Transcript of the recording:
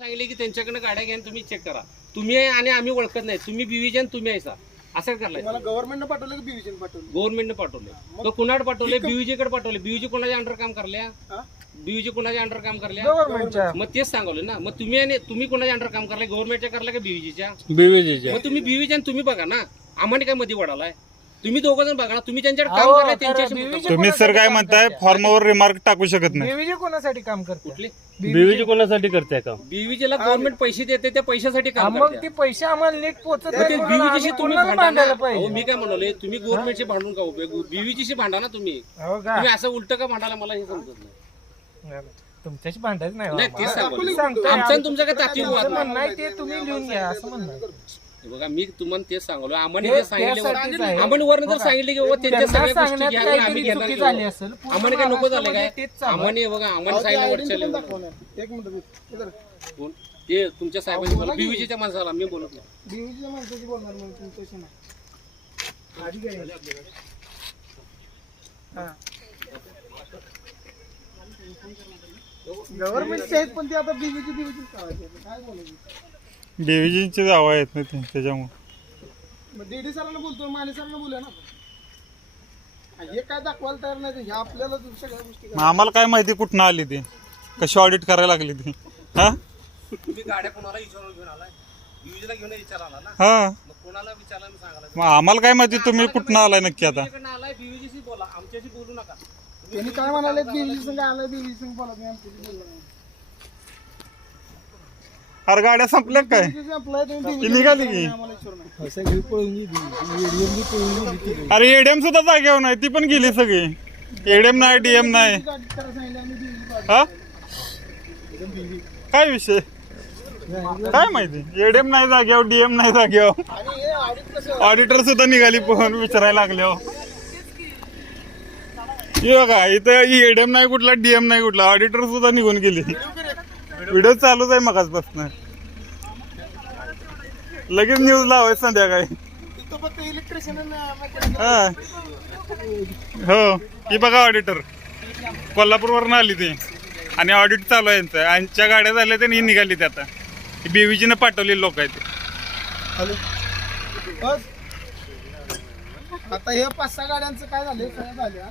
सांगितले की त्यांच्याकडे गाड्या घ्या तुम्ही चेक करा. तुम्ही आहे आणि आम्ही ओळखत नाही. तुम्ही बीव्हीजन तुम्ही आहे सा असं करलाय. मला गव्हर्नमेंटने पाठवलं की बीव्हीजन पाठवलं? गव्हर्नमेंटने पाठवले. तो कुणाकडे पाठवले? बीव्हीजी कडे पाठवले. बीव्हीजी कोणाच्या अंडर काम करल्या? बीव्हीजी कोणाच्या अंडर काम करल्या? गव्हर्नमेंटच्या. मग तेच सांगवलं ना. मग तुम्ही कोणाच्या अंडर काम करलाय? गव्हर्नमेंटच्या करला का बीव्हीजीच्या? बीव्हीजीच्या. मग तुम्ही बीव्हीजन तुम्ही बघा ना. आम्हाला काय मध्ये वडालाय? तुम्ही दोघं जण बघा ना. तुम्ही त्यांच्याकडे काम करलाय त्यांच्याशी. तुम्ही सर काय म्हणताय फॉर्मवर रिमार्क टाकू शकत नाही. बीव्हीजी कोणासाठी काम करते? कुठले? बीव्हीजी कोणासाठी करताय का? बीव्हीजीला गव्हर्नमेंट पैसे देते त्या पैशासाठी काम मग करते. ते पैसे आम्हाला नीट पोहोचत मग ते बीव्हीजीशी तुम्ही भांडा भांडायला ना. अहो, मी काय म्हणाले तुम्ही गव्हर्नमेंटशी भांडून का उपयोग? बीव्हीजीशी भांडा ना तुम्ही. हो का? तुम्ही असं उलट का भांडाला मला हे समजत नाही. तुमच्याशी भांडायचं नाही नाही तेच सांगतो. सांगतोय. आमचं आणि तुमचं काय तात्विक वाद असं नाही. म्हणणं आहे ते तुम्ही लिहून घ्या असं म्हणणं आहे. हे बघा मी तुम्हाला तेच सांगलो. आम्हाला हे जे सांगितले त्यासाठीच आहे. आम्हाला वरून जर सांगितले की बाबा त्यांच्या त्यांना सगळ्या गोष्टी सांगण्यात घ्या आणि आम्ही काहीतरी घेणार चुकी झाली नाही. असेल. पूर्ण आम्हाला काय नको झालं काय? महाराष्ट्रामध्ये तेच चालू आहे. आम्हाला बघा आम्हाला सांगितलं वरच्या लेवलला. एक मिनिट कोण? ते तुमच्या साहेबांनी बोला बीव्हीजीच्या माणसाला मी बोलत नाही. बीव्हीजीच्या माणसाची बोलणार म्हणून तुमच्याशी नाही. आधी काय गव्हर्नमेंटचे आहेत पण ते आता बीव्हीजी काय बोलायचं? बीव्हीजींची जावा आहेत ना ते त्याच्यामुळे. मग डीडी सरांना बोलतो माने सरांना बोलूया ना. हे काय दाखवायला तयार नाही. हे आपल्याला सगळ्या गोष्टी मग आम्हाला काय माहिती कुठनं आली ती, कशी ऑडिट करायला लागली ती. हा तुम्ही गाड्या कोणाला विचारून घेऊन आलाय? बीव्हीजीला घेऊन विचारा ना. हा मग कोणाला विचारला मी सांगायला. मग आम्हाला काय माहिती तुम्ही कुठनं आलाय नक्की आता. बीव्हीजीकडनं आलाय बीव्हीजीशी बोला. आमच्याशी बोलू नका. त्यांनी काय म्हणाले बीव्हीजी संघ आलाय बीव्हीजी संघ बोलत नाही आमच्याशी बोलत नाही. अरे गाड्या संपल्या काय? BVG संपलाय, तुम्ही ती BVG निघाली की? आम्हाला विचारू नका. अरे एडीएम सुद्धा जागेवर नाही, ती पण गेली सगळी. एडीएम नाही डीएम नाही. गाडी करायला सांगितलं आम्ही BVG पाठवलं. हा काय विषय काय माहिती. एडीएम नाही जागेवर डीएम नाही जागेवर. आणि हे ऑडिट कसं ऑडिटर सुद्धा निघाली पण विचारायला लागल्यावर. हे बघा इथं एडीएम नाही कुठला डीएम नाही कुठला, ऑडिटर सुद्धा निघून गेली. व्हिडिओ चालूच आहे मगाचपासून. लगेच न्यूज लावाय संध्याकाळी. इथं फक्त इलेक्ट्रिशियन हा हो ही बघा ऑडिटर कोल्हापूरवरून आली ती आणि ऑडिट चालू आहे यांचं. यांच्या गाड्या झाल्या तर ही निघाली ते आता. बीव्हीजीनं पाठवलेली लोक आहेत ते. आता हे 5-6 गाड्यांचं काय झालं? सगळं झालं